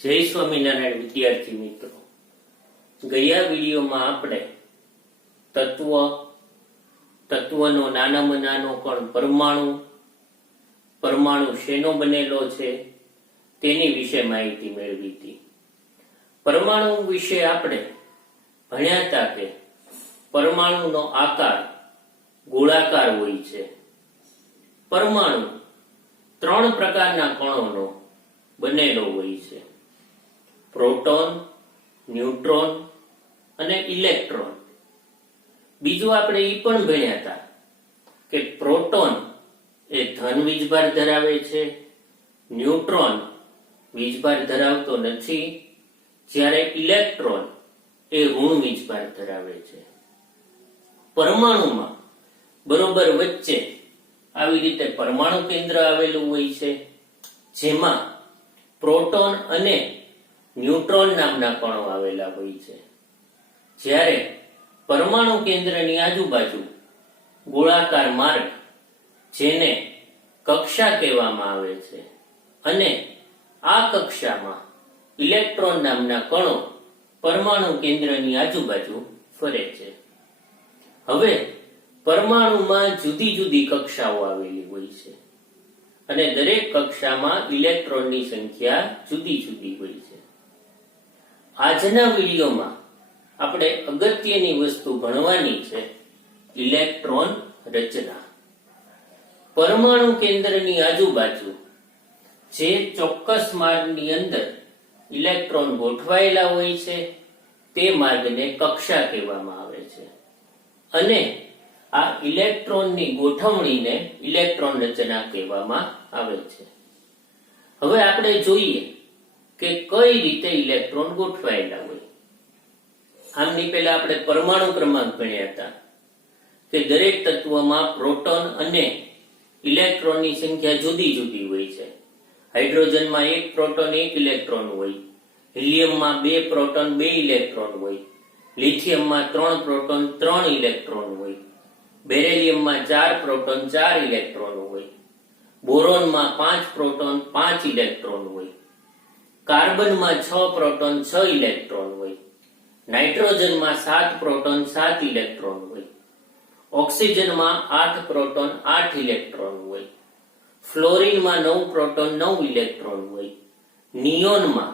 જય સ્વામિનારાયણ વિદ્યાર્થી મિત્રો, ગયા વિડીયોમાં આપણે તત્વનો નાનામાં નાનો કણ પરમાણુ શેનો બનેલો છે તેની વિશે માહિતી મેળવી હતી. પરમાણુ વિશે આપણે ભણ્યા હતા કે પરમાણુનો આકાર ગોળાકાર હોય છે. પરમાણુ 3 પ્રકારના કણોનો બનેલો હોય છે: પ્રોટોન, ન્યુટ્રોન અને ઇલેક્ટ્રોન. બીજું આપણે એ પણ ભણ્યા હતા કે પ્રોટોન એ ધન વીજભાર ધરાવે છે, ન્યુટ્રોન વીજભાર ધરાવતો નથી, જ્યારે ઇલેક્ટ્રોન એ ઋણ વીજભાર ધરાવે છે. પરમાણુમાં બરોબર વચ્ચે આવી રીતે પરમાણુ કેન્દ્ર આવેલું હોય છે, જેમાં પ્રોટોન અને ન્યુટ્રોન નામના કણો આવેલા હોય છે. જ્યારે પરમાણુ કેન્દ્રની આજુબાજુ ગોળાકાર માર્ગ, જેને કક્ષા કહેવામાં આવે છે, અને આ કક્ષામાં ઇલેક્ટ્રોન નામના કણો પરમાણુ કેન્દ્રની આજુબાજુ ફરે છે. હવે પરમાણુમાં જુદી જુદી કક્ષાઓ આવેલી હોય છે અને દરેક કક્ષામાં ઇલેક્ટ્રોનની સંખ્યા જુદી જુદી હોય છે. આજના વિડીયોમાં આપણે અગત્યની વસ્તુ ભણવાની છે: ઇલેક્ટ્રોન રચના. પરમાણુ કેન્દ્રની આજુબાજુ જે ચોક્કસ માર્ગની અંદર ઇલેક્ટ્રોન ગોઠવાયેલા હોય છે તે માર્ગને કક્ષા કહેવામાં આવે છે, અને આ ઇલેક્ટ્રોનની ગોઠવણીને ઇલેક્ટ્રોન રચના કહેવામાં આવે છે. હવે આપણે જોઈએ કે કઈ રીતે ઇલેક્ટ્રોન ગોઠવાયેલા હોય. આમની પહેલા આપણે પરમાણુ ક્રમાંક ભણ્યા હતા કે દરેક તત્વમાં પ્રોટોન અને ઇલેક્ટ્રોનની સંખ્યા જુદી જુદી હોય છે. હાઇડ્રોજનમાં 1 પ્રોટોન 1 ઇલેક્ટ્રોન હોય, હિલિયમમાં 2 પ્રોટોન 2 ઇલેક્ટ્રોન હોય, લિથિયમમાં 3 પ્રોટોન 3 ઇલેક્ટ્રોન હોય, બેરેલિયમમાં 4 પ્રોટોન 4 ઇલેક્ટ્રોન હોય, બોરોનમાં 5 પ્રોટોન 5 ઇલેક્ટ્રોન હોય, કાર્બનમાં 6 પ્રોટોન 6 ઇલેક્ટ્રોન હોય, નાઇટ્રોજનમાં 7 પ્રોટોન 7 ઇલેક્ટ્રોન હોય, ઓક્સિજનમાં 8 પ્રોટોન 8 ઇલેક્ટ્રોન હોય, ફ્લોરિનમાં 9 પ્રોટોન 9 ઇલેક્ટ્રોન હોય, નિયોનમાં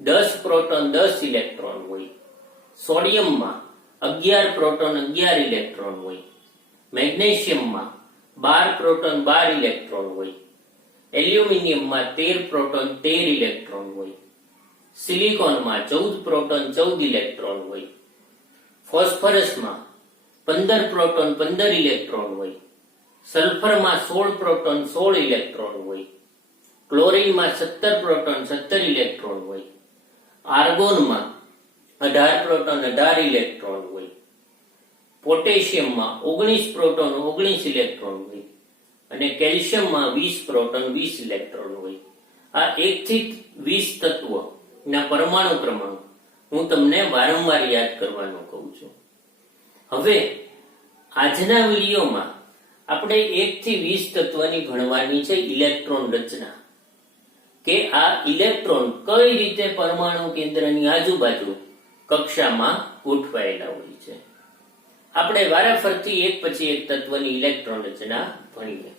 10 પ્રોટોન 10 ઇલેક્ટ્રોન હોય, સોડિયમમાં 11 પ્રોટોન 11 ઇલેક્ટ્રોન હોય, મેગ્નેશિયમમાં 12 પ્રોટોન 12 ઇલેક્ટ્રોન હોય, એલ્યુમિનિયમમાં 13 પ્રોટોન 13 ઇલેક્ટ્રોન હોય, સિલિકોનમાં 14 પ્રોટોન 14 ઇલેક્ટ્રોન હોય, ફોસ્ફરસમાં 15 પ્રોટોન 15 ઇલેક્ટ્રોન હોય, સલ્ફરમાં 16 પ્રોટોન 16 ઇલેક્ટ્રોન હોય, ક્લોરીનમાં 17 પ્રોટોન 17 ઇલેક્ટ્રોન હોય, આર્ગોનમાં 18 પ્રોટોન 18 ઇલેક્ટ્રોન હોય, પોટેશિયમમાં 19 પ્રોટોન 19 ઇલેક્ટ્રોન હોય, અને કેલ્શિયમમાં 20 પ્રોટોન 20 ઇલેક્ટ્રોન હોય. આ 1 થી 20 તત્વોના પરમાણુ ક્રમાંક હું તમને વારંવાર યાદ કરવાનું કહું છું. હવે આજના વિડીયોમાં આપણે 1 થી 20 તત્વની ભણવાની છે ઇલેક્ટ્રોન રચના, કે આ ઇલેક્ટ્રોન કઈ રીતે પરમાણુ કેન્દ્રની આજુબાજુ કક્ષામાં ગોઠવાયેલા હોય છે. આપણે વારાફરતી એક પછી એક તત્વની ઇલેક્ટ્રોન રચના ભણીએ.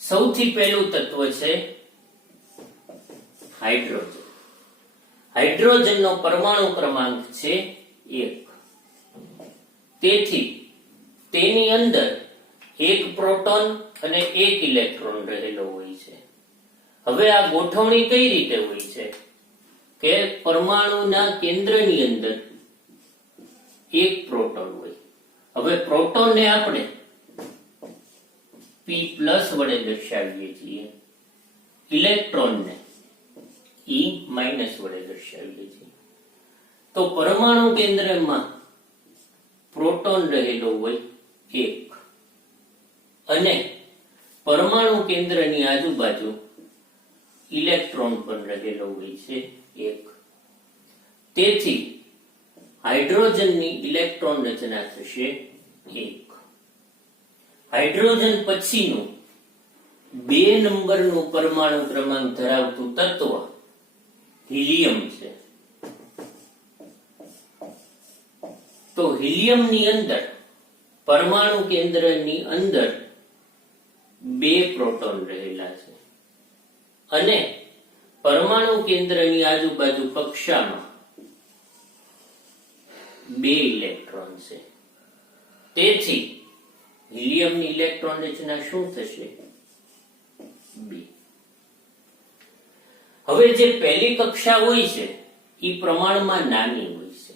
સૌથી પહેલું તત્વ છે હાઇડ્રોજન. હાઇડ્રોજનનો પરમાણુ ક્રમાંક છે 1. તેથી તેની અંદર 1 પ્રોટોન અને 1 ઇલેક્ટ્રોન રહેલો હોય છે. હવે આ ગોઠવણી કઈ રીતે હોય છે કે પરમાણુના કેન્દ્રની અંદર 1 પ્રોટોન હોય. હવે પ્રોટોનને આપણે P+ વડે દર્શાવીએ છીએ, ઇલેક્ટ્રોનને E- વડે દર્શાવીએ છીએ. તો પરમાણુ કેન્દ્રમાં પ્રોટોન રહેલો હોય 1, અને પરમાણુ કેન્દ્રની આજુબાજુ ઇલેક્ટ્રોન પણ રહેલો હોય છે 1. તેથી હાઇડ્રોજનની ઇલેક્ટ્રોન રચના થશે 1. હાઇડ્રોજન પછીનું 2 નંબરનું પરમાણુ ક્રમાંક ધરાવતું તત્વ હિલિયમ છે. તો હિલિયમની અંદર પરમાણુ કેન્દ્રની અંદર 2 પ્રોટોન રહેલા છે અને પરમાણુ કેન્દ્રની આજુબાજુ કક્ષામાં 2 ઇલેક્ટ્રોન છે. તેથી હિલિયમની ઇલેક્ટ્રોન રચના શું થશે? 2. હવે જે પહેલી કક્ષા હોય છે એ પ્રમાણમાં નાની હોય છે.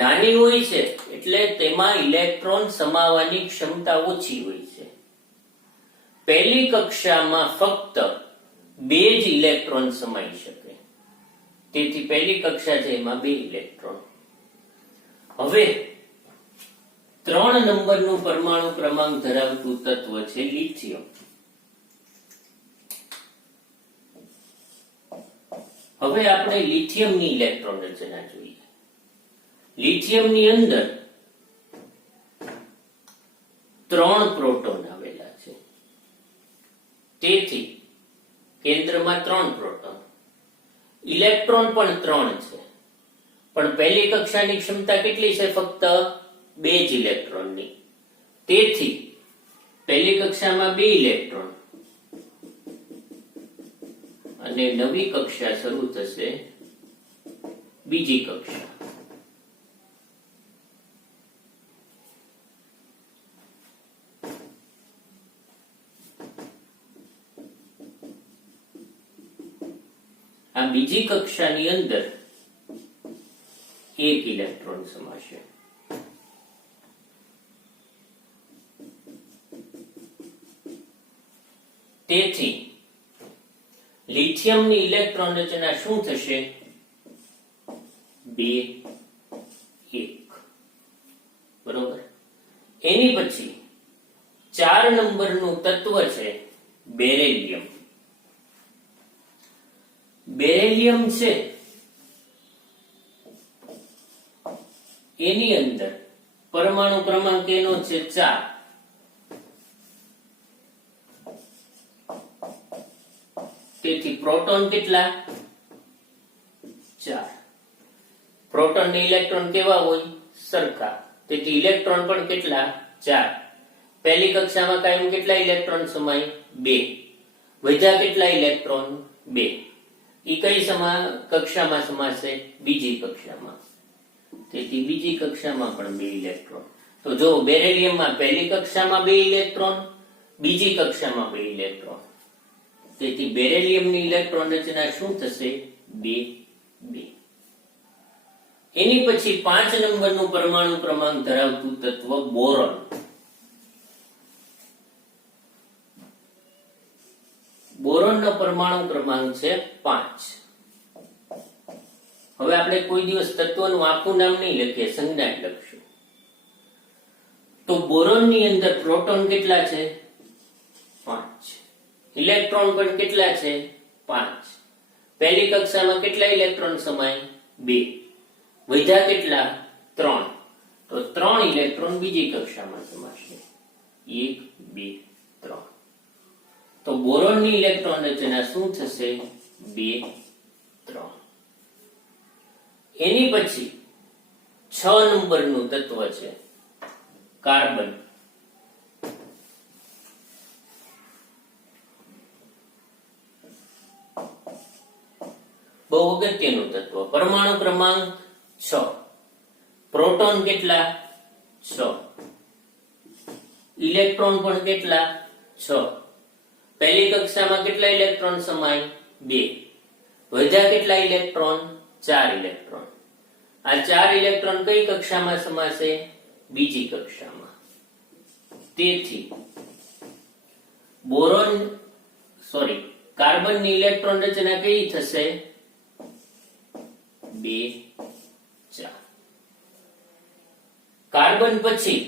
નાની હોય છે એટલે તેમાં ઇલેક્ટ્રોન સમાવવાની ક્ષમતા ઓછી હોય છે. પહેલી કક્ષામાં ફક્ત 2 જ ઇલેક્ટ્રોન સમાઈ શકે. તેથી પહેલી કક્ષા છે એમાં 2 ઇલેક્ટ્રોન. હવે 3 નંબરનું પરમાણુ ક્રમાંક ધરાવતું તત્વ છે લિથિયમ. હવે આપણે લિથિયમની ઇલેક્ટ્રોન રચના જોઈએ. લિથિયમની અંદર 3 પ્રોટોન આવેલા છે. તેથી કેન્દ્રમાં 3 પ્રોટોન, ઇલેક્ટ્રોન પણ 3 છે. પણ પહેલી કક્ષાની ક્ષમતા કેટલી છે? ફક્ત 2 જ ઇલેક્ટ્રોનની. તેથી પહેલી કક્ષામાં 2 ઇલેક્ટ્રોન અને નવી કક્ષા શરૂ થશે બીજી કક્ષા. આ બીજી કક્ષાની અંદર 1 ઇલેક્ટ્રોન સમાશે. તેથી લિથિયમની ઇલેક્ટ્રોન રચના શું થશે? 2 1. બરોબર. એની પછી 4 નંબરનું તત્વ છે બેરિલિયમ. બેરિલિયમ છે એની અંદર પરમાણુ ક્રમાંક એનો છે 4. તેથી પ્રોટોન કેટલા? 4. પ્રોટોન ને ઇલેક્ટ્રોન કેવા હોય? સરખા. તેથી ઇલેક્ટ્રોન પણ કેટલા? 4. પહેલી કક્ષામાં કાયમ કેટલા ઇલેક્ટ્રોન સમાય? 2. વધ્યા કેટલા ઇલેક્ટ્રોન? 2. ઈ કઈ કક્ષામાં સમાશે? બીજી કક્ષામાં. તેથી બીજી કક્ષામાં પણ 2 ઇલેક્ટ્રોન. તો જો બેરિલિયમમાં પહેલી કક્ષામાં 2 ઇલેક્ટ્રોન, બીજી કક્ષામાં 2 ઇલેક્ટ્રોન. તેથી બેરિલિયમની ઇલેક્ટ્રોન રચના શું થશે? 2 2. એની પછી 5 નંબરનું પરમાણુ ક્રમાંક ધરાવતું તત્વ બોરોન. બોરોનનો પરમાણુ ક્રમાંક છે 5. હવે આપણે કોઈ દિવસ તત્વનું આખું નામ નહીં લખીએ, સંજ્ઞા જ લખશું. તો બોરોનની અંદર પ્રોટોન કેટલા છે? 5. ઇલેક્ટ્રોન પણ કેટલા છે? 5. પહેલી કક્ષામાં કેટલા ઇલેક્ટ્રોન સમાય? 2. વધ્યા કેટલા? 3. તો 3 ઇલેક્ટ્રોન બીજી કક્ષામાં સમાશે. 1 2 3. તો બોરોનની ઇલેક્ટ્રોન રચના શું થશે? 2 3. એની પછી 6 નંબરનું તત્વ છે કાર્બન. બહુ અગત્યનું તત્વ. પરમાણુ ક્રમાંક 6. પ્રોટોન કેટલા? 6. ઇલેક્ટ્રોન પણ કેટલા? 6. પહેલી કક્ષામાં કેટલા ઇલેક્ટ્રોન સમાય? 2. વધ્યા કેટલા ઇલેક્ટ્રોન? 4 ઇલેક્ટ્રોન. આ 4 ઇલેક્ટ્રોન કઈ કક્ષામાં સમાશે? બીજી કક્ષામાં. તેથી કાર્બનની ઇલેક્ટ્રોન રચના કેવી થશે? 2 4. કાર્બન પછી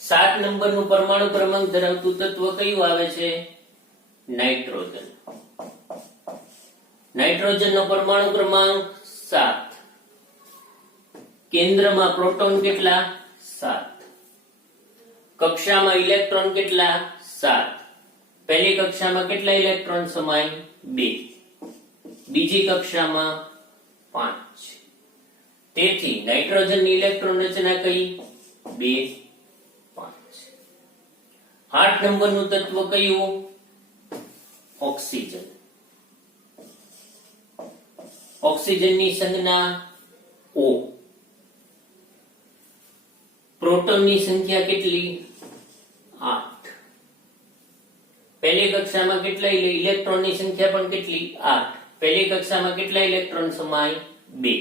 7 નંબરનું પરમાણુ ક્રમાંક ધરાવતું તત્વ કયું આવે છે? નાઇટ્રોજન. નાઇટ્રોજનનો પરમાણુ ક્રમાંક 7. કેન્દ્રમાં પ્રોટોન કેટલા? 7. કક્ષામાં ઇલેક્ટ્રોન કેટલા? 7. પહેલી કક્ષામાં કેટલા ઇલેક્ટ્રોન સમાય? 2. બીજી કક્ષામાં 5 છે. તેથી નાઇટ્રોજનની ઇલેક્ટ્રોન રચના કઈ? 2, 5. 8 નંબરનું તત્વ કયું? ઓક્સિજન. ઓક્સિજનની સંજ્ઞા O. પ્રોટોનની સંખ્યા કેટલી? 8. પહેલી કક્ષામાં કેટલા ઇલેક્ટ્રોનની સંખ્યા પણ કેટલી? 8. પહેલી કક્ષામાં કેટલા ઇલેક્ટ્રોન સમાય? 2.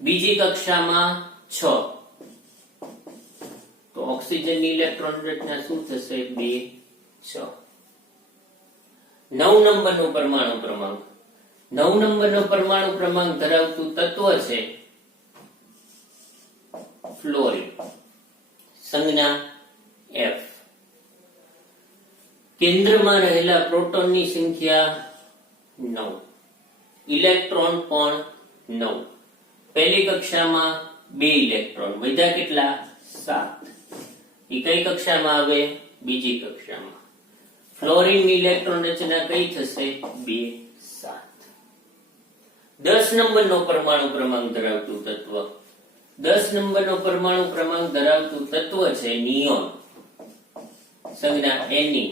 બીજી કક્ષામાં 6. તો ઓક્સિજનની ઇલેક્ટ્રોન રચના શું થશે? 2, 6. 9 નંબરનો પરમાણુ ક્રમાંક. 9 નંબરનો પરમાણુ ક્રમાંક ધરાવતું તત્વ છે ફ્લોરીન. સંજ્ઞા F. કેન્દ્રમાં રહેલા પ્રોટોનની સંખ્યા 9, ઇલેક્ટ્રોન પણ 9. પહેલી કક્ષામાં 2 ઇલેક્ટ્રોન, વધ્યા કેટલા? 7. એ કઈ કક્ષામાં આવે? બીજી કક્ષામાં. ફ્લોરીનની ઇલેક્ટ્રોન રચના કઈ થશે? 2, 7. 10 નંબરનો પરમાણુ ક્રમાંક ધરાવતું તત્વ. 10 નંબરનો પરમાણુ ક્રમાંક ધરાવતું તત્વ છે નિયોન. સંજ્ઞા Ne.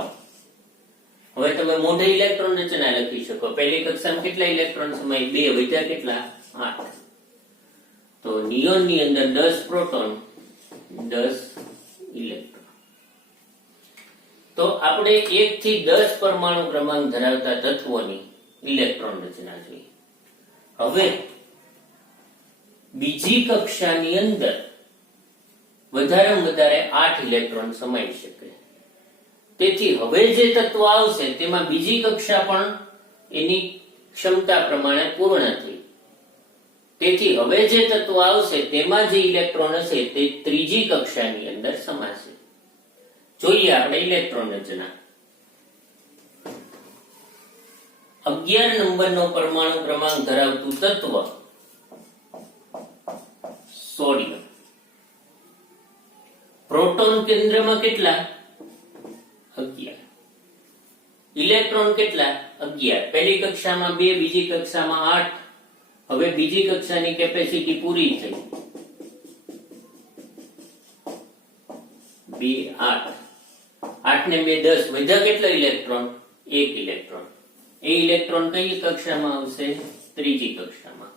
હવે તમે મોઢે ઇલેક્ટ્રોન રચના લખી શકો. પહેલી કક્ષામાં કેટલા ઇલેક્ટ્રોન સમાય? 2, વધ્યા કેટલા? 8. તો નિયોનની અંદર 10 પ્રોટોન, 10 ઇલેક્ટ્રોન. તો આપણે 1 થી 10 પરમાણુ ક્રમાંક ધરાવતા તત્વોની ઇલેક્ટ્રોન રચના જોઈ. હવે બીજી કક્ષાની અંદર વધારેમાં વધારે 8 ઇલેક્ટ્રોન સમાઈ શકે. તેથી હવે જે તત્વ આવશે તેમાં બીજી કક્ષા પણ એની ક્ષમતા પ્રમાણે પૂર્ણ થઈ. તેથી હવે જે તત્વ આવશે તેમાં જે ઇલેક્ટ્રોન હશે તે ત્રીજી કક્ષાની અંદર સમાશે. જોઈએ આપણે ઇલેક્ટ્રોન રચના. 11 નંબરનો પરમાણુ ક્રમાંક ધરાવતું તત્વ સોડિયમ. પ્રોટોન કેન્દ્રમાં કેટલા? 11. ઇલેક્ટ્રોન કેટલા? 11. પહેલી કક્ષામાં 2, બીજી કક્ષામાં 8. હવે બીજી કક્ષાની કેપેસિટી પૂરી થઈ. 2, 8. 8 ને 2, 10. વધ્યા કેટલા ઇલેક્ટ્રોન? 1 ઇલેક્ટ્રોન. એ ઇલેક્ટ્રોન કઈ કક્ષામાં આવશે? ત્રીજી કક્ષામાં.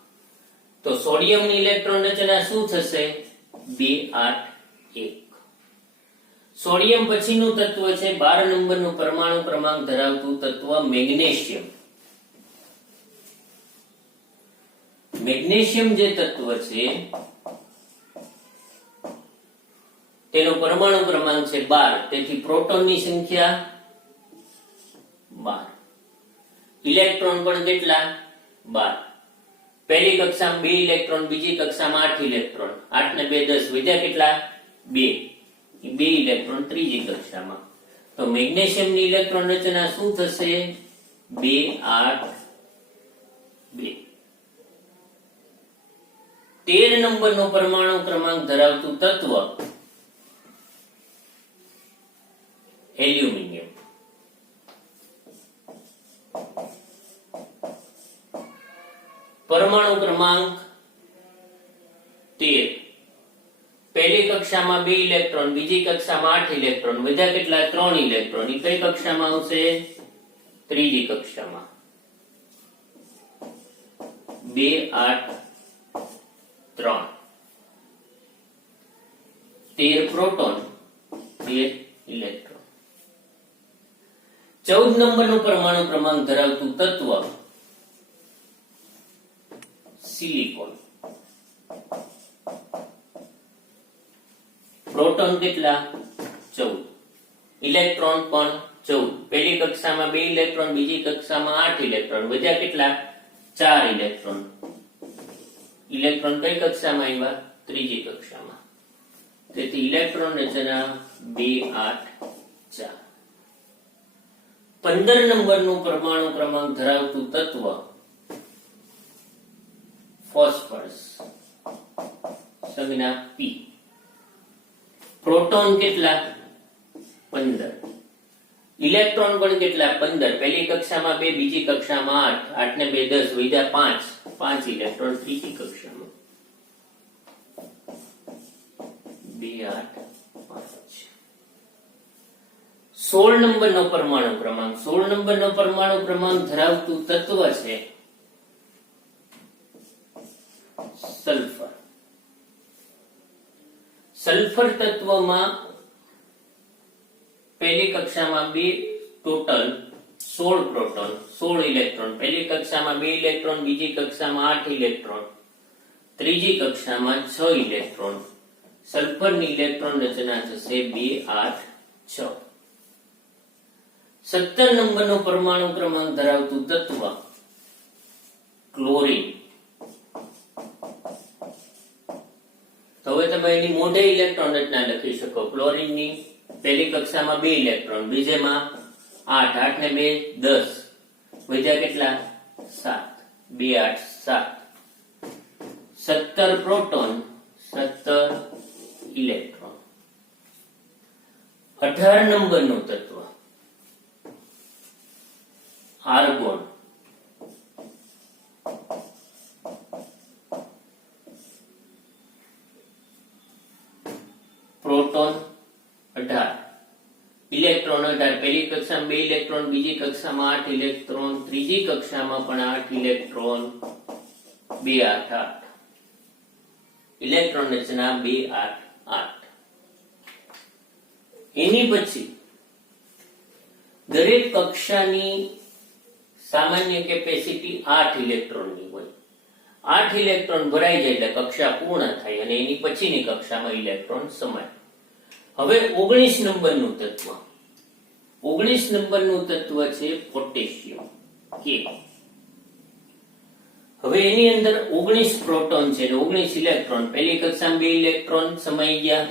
તો સોડિયમની ઇલેક્ટ્રોન રચના શું થશે? 2, 8, 1. સોડિયમ પછીનું તત્વ છે 12 નંબરનું પરમાણુ ક્રમાંક ધરાવતું તત્વ મેગ્નેશિયમ. મેગ્નેશિયમ જે તત્વ છે તેનો પરમાણુ ક્રમાંક છે 12. તેથી પ્રોટોનની સંખ્યા 12. ઇલેક્ટ્રોન પણ કેટલા? 12. પહેલી કક્ષામાં 2 ઇલેક્ટ્રોન, બીજી કક્ષામાં 8 ઇલેક્ટ્રોન. 8 ને 2, 10. વધ્યા કેટલા? 2. 2 ઇલેક્ટ્રોન ત્રીજી કક્ષામાં. તો મેગ્નેશિયમની ઇલેક્ટ્રોન રચના શું થશે? 2, 8, 2. 13 નંબરનો પરમાણુ ક્રમાંક ધરાવતું તત્વ એલ્યુમિનિયમ. પરમાણુ ક્રમાંક 13. પહેલી કક્ષામાં 2 ઇલેક્ટ્રોન, બીજી કક્ષામાં 8 ઇલેક્ટ્રોન. વધ્યા કેટલા? 3 ઇલેક્ટ્રોન. એ કઈ કક્ષામાં આવશે? ત્રીજી કક્ષામાં. 2, 8, 3. 13 પ્રોટોન, 2 ઇલેક્ટ્રોન. 14 નંબરનું પરમાણુ ક્રમાંક ધરાવતું તત્વ સિલિકોન. પ્રોટોન કેટલા? 14. ઇલેક્ટ્રોન પણ 14. પહેલી કક્ષામાં 2 ઇલેક્ટ્રોન, બીજી કક્ષામાં 8 ઇલેક્ટ્રોન. વધ્યા કેટલા? 4 ઇલેક્ટ્રોન. ઇલેક્ટ્રોન કઈ કક્ષામાં આવ્યા? ત્રીજી કક્ષામાં. તેથી ઇલેક્ટ્રોન રચના 2, 8, 4. 15 નંબરનું પરમાણુ ક્રમાંક ધરાવતું તત્વ ફોસ્ફરસ. સંજ્ઞા P. પ્રોટોન કેટલા? 15. ઇલેક્ટ્રોન પણ કેટલા? 15. પહેલી કક્ષામાં 2, બીજી કક્ષામાં 8, 8 ને 2 10, વધ્યા 5, 5 ઇલેક્ટ્રોન ત્રીજી કક્ષામાં. 2 8 5. 16 નંબરનો પરમાણુ ક્રમાંક. 16 નંબરનો પરમાણુ ક્રમાંક ધરાવતું તત્વ છે સલ્ફર. સલ્ફર તત્વમાં પહેલી કક્ષામાં 2, ટોટલ 16 પ્રોટોન, 16 ઇલેક્ટ્રોન. પહેલી કક્ષામાં 2 ઇલેક્ટ્રોન, બીજી કક્ષામાં 8 ઇલેક્ટ્રોન, ત્રીજી કક્ષામાં 6 ઇલેક્ટ્રોન. સલ્ફરની ઇલેક્ટ્રોન રચના થશે 2 8 6. 17 નંબરનો પરમાણુ ક્રમાંક ધરાવતું તત્વ ક્લોરીન. તો હવે તમે એની મોઢે ઇલેક્ટ્રોન રચના લખી શકો. ક્લોરીનની પહેલી કક્ષામાં 2 ઇલેક્ટ્રોન, બીજેમાં 8, 8 ને 2 10, વધ્યા કેટલા? 7, 2 8 7. 17 પ્રોટોન, 17 ઇલેક્ટ્રોન. 18 નંબરનું તત્વ આર્ગોન. Proton 18, electron 18. પહેલી કક્ષામાં 2 ઇલેક્ટ્રોન, બીજી કક્ષામાં 8 ઇલેક્ટ્રોન, ત્રીજી કક્ષામાં પણ 8 ઇલેક્ટ્રોન, 2 8 8. ઇલેક્ટ્રોન રચના 2 8 8. એની પછી દરેક કક્ષાની સામાન્ય કેપેસિટી 8 ઇલેક્ટ્રોનની હોય. 8 ઇલેક્ટ્રોન ભરાઈ જાય એટલે કક્ષા પૂર્ણ થાય અને એની પછીની કક્ષામાં ઇલેક્ટ્રોન સમાય. હવે 19 નંબરનું તત્વ. 19 નંબરનું તત્વ છે પોટેશિયમ કે. હવે એની અંદર 19 પ્રોટોન છે અને 19 ઇલેક્ટ્રોન. પહેલી કક્ષામાં 2 ઇલેક્ટ્રોન સમાઈ ગયા,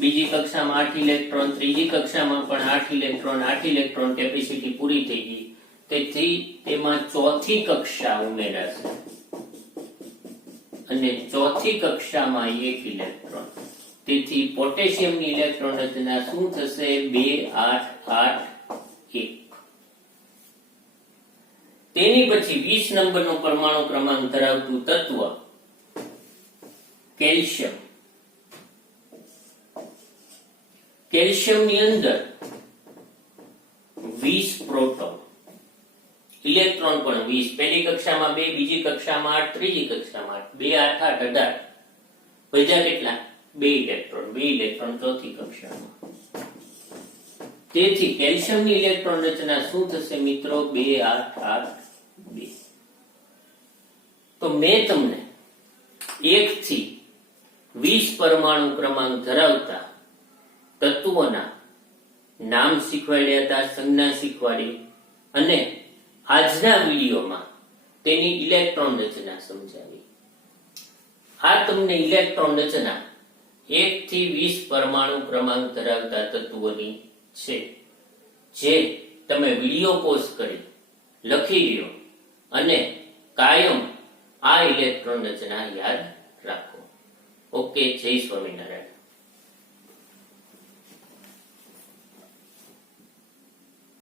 બીજી કક્ષામાં 8 ઇલેક્ટ્રોન, ત્રીજી કક્ષામાં પણ 8 ઇલેક્ટ્રોન, 8 ઇલેક્ટ્રોન કેપેસિટી પૂરી થઈ ગઈ. તેથી તેમાં ચોથી કક્ષા ઉમેરાશે અને ચોથી કક્ષામાં 1 ઇલેક્ટ્રોન. તેથી પોટેશિયમની ઇલેક્ટ્રોન રચના શું થશે? 2 8 8 1. તેની પછી 20 નંબરનો પરમાણુ ક્રમાંક ધરાવતું તત્વ કેલ્શિયમ. કેલ્શિયમની અંદર 20 પ્રોટોન, ઇલેક્ટ્રોન પણ 20. પહેલી કક્ષામાં 2, બીજી કક્ષામાં 8, ત્રીજી કક્ષામાં 8, 2 8 8 18. વધ્યા કેટલા? 2 ઇલેક્ટ્રોન, 2 ઇલેક્ટ્રોન ચોથી કક્ષામાં. તેથી કેલ્શિયમની ઇલેક્ટ્રોન રચના શું થશે મિત્રો? 2 8 8 2. તો મેં તમને 1 થી 20 પરમાણુ ક્રમાંક ધરાવતા તત્વોના નામ શીખવાડ્યા હતા, સંજ્ઞા શીખવાડી, અને આજના વિડીયોમાં તેની ઇલેક્ટ્રોન રચના સમજાવી. આ તમને ઇલેક્ટ્રોન રચના 1 થી 20 પરમાણુ ક્રમાંક ધરાવતા તત્વોની છે, જે તમે વિડીયો પોઝ કરી લખી લ્યો અને કાયમ આ ઇલેક્ટ્રોન રચના યાદ રાખો. ઓકે, જય સ્વામિનારાયણ.